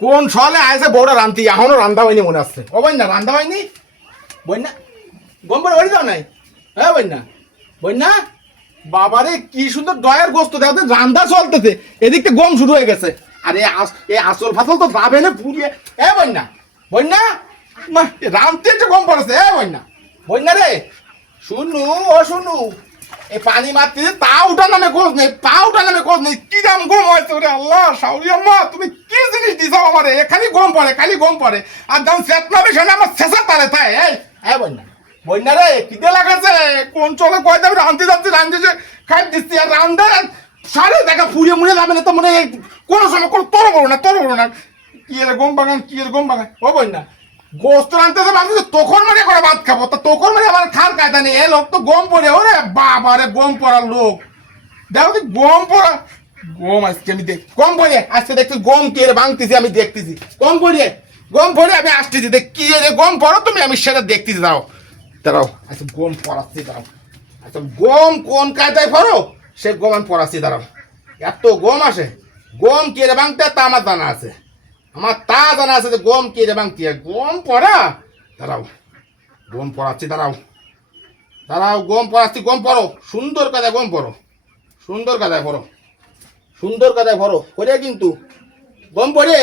কোন সলে আইসে বউটা রান্তি এখনো রান্ধা হয়নি মনে আসছে ও বই না রান্ধা হয়নি বই না গম পরে বাড়ি যাও নাই হ্যাঁ বই না বই না বাবারে কি সুন্দর দয়ার গোস্ত দেখো রান্না চলতেছে এদিকটা গম শুরু হয়ে গেছে আর এই আসল ফাসল তো যাবে না পুড়িয়ে এ বন্যা বন্যা মা রামতে একটু গম পড়েছে এ বন্যা বন্যা রে শুনু ও শুনু এই পানি মারতে তা উঠা নামে খোঁজ নেই পা উঠা নামে খোঁজ নেই কি দাম গম হয়েছে ওরে আল্লাহ সাউরি আম্মা তুমি কি জিনিস দিছ আমারে খালি গম পড়ে খালি গম পড়ে আর দাম চেতনা বিষয় আমার শেষের তারে তাই এই বন্যা বন্যা রে কিতে লাগাছে কোন চলে কয় দাম রান্ধতে যাচ্ছি রান্ধতে খাই দিচ্ছি আর রান্ধার সারে দেখা ফুরিয়ে মুড়ে যাবে না তো মনে কোনো সময় কোনো তোর বড় না কি এর গম বাগান কি এর গম বাগান ও বন্যা গোস্ত রানতে তো ভাবছি তখন মানে করে ভাত খাবো তা তখন মানে আমার খার কায়দা নেই এ লোক তো গম পড়ে ওরে বাবা রে গম পড়ার লোক দেখো তুই গম পড়া গম আজকে আমি দেখ গম পড়ে আজকে দেখছি গম কে ভাঙতেছি আমি দেখতেছি গম পড়ে আমি আসতেছি দেখ কি রে গম পড়ো তুমি আমি সেটা দেখতেছি দাঁড়াও আচ্ছা গম পড়াচ্ছি দাঁড়াও আচ্ছা গম কোন কায়দায় পড়ো সে গম আমি পড়াচ্ছি দাঁড়াও এত গম আসে গম কে রে ভাঙতে তা আমার জানা আছে আমার তা জানা আছে যে গম কে রে ভাঙতে গম পড়া দাঁড়াও গম পড়াচ্ছি দাঁড়াও গম পড়াচ্ছি গম পড়ো সুন্দর কাদায় গম পড়ো সুন্দর কাদায় পড়ো করে কিন্তু গম পড়ে